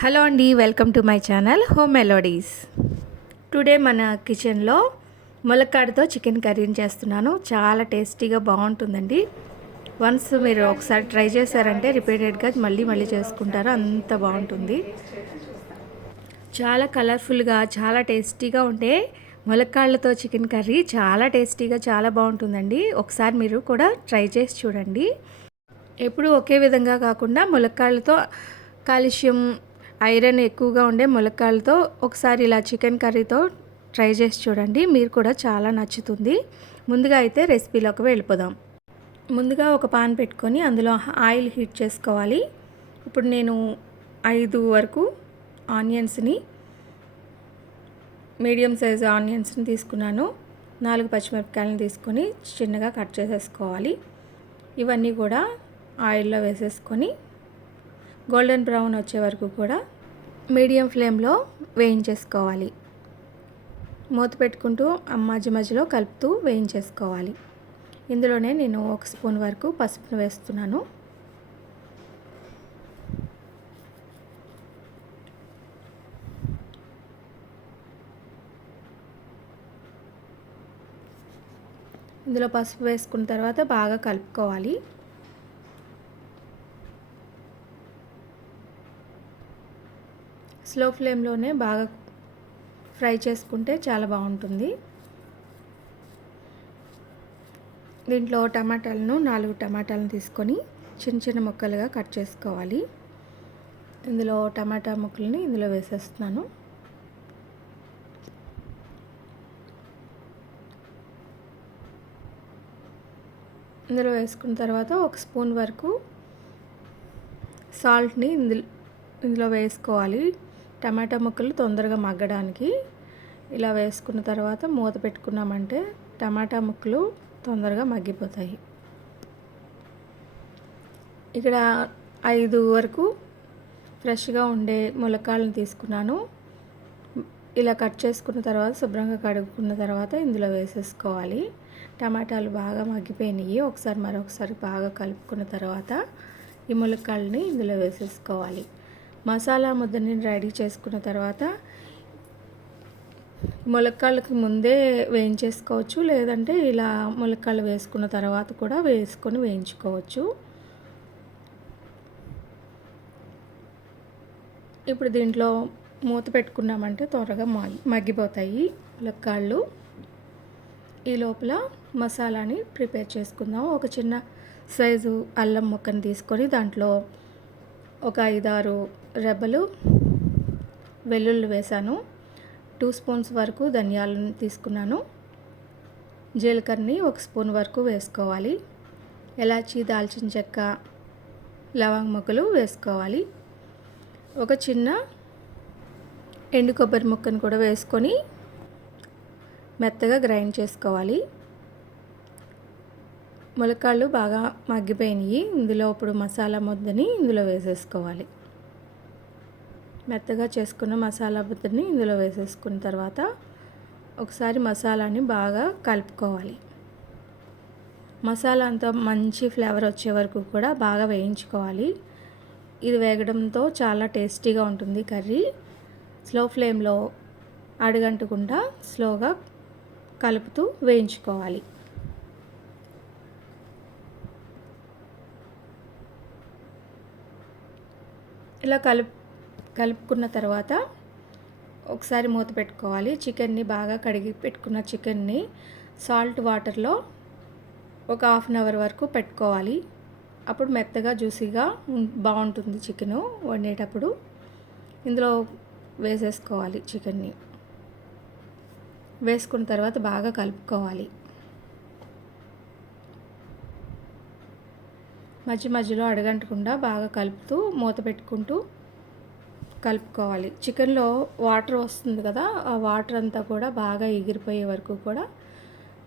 Hello అండి, welcome to my channel home melodies. Today మన కిచెన్లో ములక్కాడతో చికెన్ కర్రీని చేస్తున్నాను. చాలా టేస్టీగా బాగుంటుందండి. వన్స్ మీరు ఒకసారి ట్రై చేశారంటే రిపీటెడ్గా మళ్ళీ చేసుకుంటారు, అంత బాగుంటుంది. చాలా కలర్ఫుల్గా చాలా టేస్టీగా ఉంటే ములక్కాడలతో చికెన్ కర్రీ చాలా టేస్టీగా చాలా బాగుంటుందండి. ఒకసారి మీరు కూడా ట్రై చేసి చూడండి. ఎప్పుడు ఒకే విధంగా కాకుండా ములక్కాడలతో కాల్షియం ఐరన్ ఎక్కువగా ఉండే ములక్కాడలతో ఒకసారి ఇలా చికెన్ కర్రీతో ట్రై చేసి చూడండి, మీరు కూడా చాలా నచ్చుతుంది. ముందుగా అయితే రెసిపీలోకి వెళ్ళిపోదాం. ముందుగా ఒక పాన్ పెట్టుకొని అందులో ఆయిల్ హీట్ చేసుకోవాలి. ఇప్పుడు నేను 5 వరకు ఆనియన్స్ని, మీడియం సైజు ఆనియన్స్ని తీసుకున్నాను. 4 పచ్చిమిరపకాయలను తీసుకొని చిన్నగా కట్ చేసేసుకోవాలి. ఇవన్నీ కూడా ఆయిల్లో వేసేసుకొని గోల్డెన్ బ్రౌన్ వచ్చే వరకు కూడా మీడియం ఫ్లేమ్లో వేయించేసుకోవాలి. మూత పెట్టుకుంటూ మధ్య మధ్యలో కలుపుతూ వేయించేసుకోవాలి. ఇందులోనే నేను 1 స్పూన్ వరకు పసుపును వేస్తున్నాను. ఇందులో పసుపు వేసుకున్న తర్వాత బాగా కలుపుకోవాలి. స్లో ఫ్లేమ్లోనే బాగా ఫ్రై చేసుకుంటే చాలా బాగుంటుంది. దీంట్లో టమాటాలను 4 టమాటాలను తీసుకొని చిన్న చిన్న ముక్కలుగా కట్ చేసుకోవాలి. ఇందులో టమాటా ముక్కల్ని ఇందులో వేసేస్తున్నాను. ఇందులో వేసుకున్న తర్వాత 1 స్పూన్ వరకు సాల్ట్ని ఇందులో వేసుకోవాలి. టమాటా ముక్కలు తొందరగా మగ్గడానికి ఇలా వేసుకున్న తర్వాత మూత పెట్టుకున్నామంటే టమాటా ముక్కలు తొందరగా మగ్గిపోతాయి. ఇక్కడ 5 వరకు ఫ్రెష్గా ఉండే ములక్కాడలను తీసుకున్నాను. ఇలా కట్ చేసుకున్న తర్వాత శుభ్రంగా కడుక్కున్న తర్వాత ఇందులో వేసేసుకోవాలి. టమాటాలు బాగా మగ్గిపోయినాయి. మరొకసారి బాగా కలుపుకున్న తర్వాత ఈ ములక్కాడని ఇందులో వేసేసుకోవాలి. మసాలా ముద్దని రెడీ చేసుకున్న తర్వాత ములక్కాడలకి ముందే వేయించేసుకోవచ్చు, లేదంటే ఇలా ములక్కాడలు వేసుకున్న తర్వాత కూడా వేసుకొని వేయించుకోవచ్చు. ఇప్పుడు దీంట్లో మూత పెట్టుకున్నామంటే త్వరగా మగ్గిపోతాయి ములక్కాడలు. ఈ లోపల మసాలాని ప్రిపేర్ చేసుకుందాం. ఒక చిన్న సైజు అల్లం ముక్కను తీసుకొని దాంట్లో ఒక 5-6 రెబ్బలు వెల్లుల్లి వేసాను. 2 స్పూన్స్ వరకు ధనియాలను తీసుకున్నాను. జీలకర్రని 1 స్పూన్ వరకు వేసుకోవాలి. ఎలాచి, దాల్చిన చెక్క, లవంగ ముక్కలు వేసుకోవాలి. ఒక చిన్న ఎండు కొబ్బరి ముక్కను కూడా వేసుకొని మెత్తగా గ్రైండ్ చేసుకోవాలి. ములక్కాడలు బాగా మగ్గిపోయినాయి. ఇందులో ఇప్పుడు మసాలా ముద్దని ఇందులో వేసేసుకోవాలి. మెత్తగా చేసుకున్న మసాలా ముద్దని ఇందులో వేసేసుకున్న తర్వాత ఒకసారి మసాలాని బాగా కలుపుకోవాలి. మసాలా అంతా మంచి ఫ్లేవర్ వచ్చే వరకు కూడా బాగా వేయించుకోవాలి. ఇది వేగడంతో చాలా టేస్టీగా ఉంటుంది కర్రీ. స్లో ఫ్లేమ్లో అడుగంటకుండా స్లోగా కలుపుతూ వేయించుకోవాలి. ఇలా కలుపుకున్న తర్వాత ఒకసారి మూత పెట్టుకోవాలి. చికెన్ని బాగా కడిగి పెట్టుకున్న చికెన్ని సాల్ట్ వాటర్లో ఒక 1/2 అవర్ వరకు పెట్టుకోవాలి. అప్పుడు మెత్తగా జ్యూసీగా బాగుంటుంది చికెను వండేటప్పుడు. ఇందులో వేసేసుకోవాలి. చికెన్ని వేసుకున్న తర్వాత బాగా కలుపుకోవాలి. మధ్య మధ్యలో అడగంటకుండా బాగా కలుపుతూ మూత పెట్టుకుంటూ కలుపుకోవాలి. చికెన్లో వాటర్ వస్తుంది కదా, ఆ వాటర్ అంతా కూడా బాగా ఎగిరిపోయే వరకు కూడా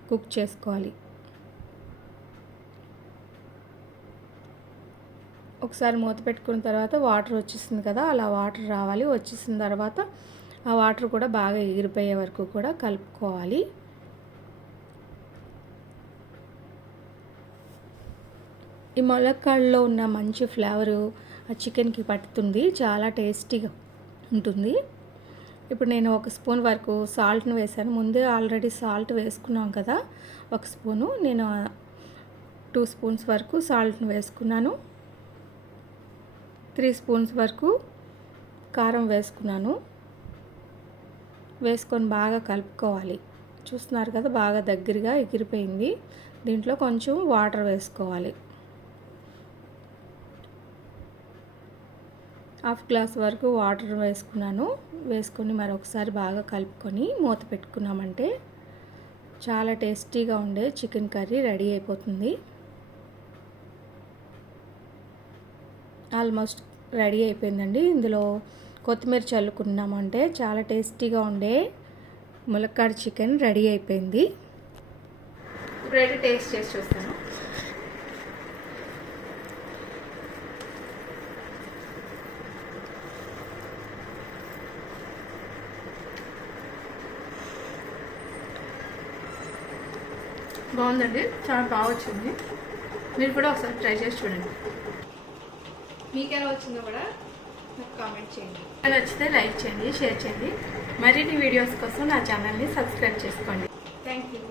కుక్ చేసుకోవాలి. ఒకసారి మూత పెట్టుకున్న తర్వాత వాటర్ వచ్చేసింది కదా, అలా వాటర్ రావాలి. వచ్చేసిన తర్వాత ఆ వాటర్ కూడా బాగా ఎగిరిపోయే వరకు కూడా కలుపుకోవాలి. ఈ ములక్కాడలో ఉన్న మంచి ఫ్లేవరు ఆ చికెన్కి పట్టుతుంది, చాలా టేస్టీగా ఉంటుంది. ఇప్పుడు నేను 1 స్పూన్ వరకు సాల్ట్ని వేసాను. ముందే ఆల్రెడీ సాల్ట్ వేసుకున్నాం కదా, 1 స్పూను. నేను 2 స్పూన్స్ వరకు సాల్ట్ని వేసుకున్నాను. 3 స్పూన్స్ వరకు కారం వేసుకున్నాను. వేసుకొని బాగా కలుపుకోవాలి. చూస్తున్నారు కదా, బాగా దగ్గరగా ఎగిరిపోయింది. దీంట్లో కొంచెం వాటర్ వేసుకోవాలి. 1/2 గ్లాస్ వరకు వాటర్ వేసుకున్నాను. వేసుకొని మరొకసారి బాగా కలుపుకొని మూత పెట్టుకున్నామంటే చాలా టేస్టీగా ఉండే చికెన్ కర్రీ రెడీ అయిపోతుంది. ఆల్మోస్ట్ రెడీ అయిపోయిందండి. ఇందులో కొత్తిమీర చల్లుకున్నామంటే చాలా టేస్టీగా ఉండే ములక్కాడ చికెన్ రెడీ అయిపోయింది. ఇప్పుడైతే టేస్ట్ చేసి చూస్తాను. బాగుందండి, చాలా బాగా వచ్చింది. మీరు కూడా ఒకసారి ట్రై చేసి చూడండి. మీకు ఎలా వచ్చిందో కూడా నాకు కామెంట్ చేయండి. నచ్చితే లైక్ చేయండి, షేర్ చేయండి. మరిన్ని వీడియోస్ కోసం నా ఛానల్ని సబ్స్క్రైబ్ చేసుకోండి. Thank you.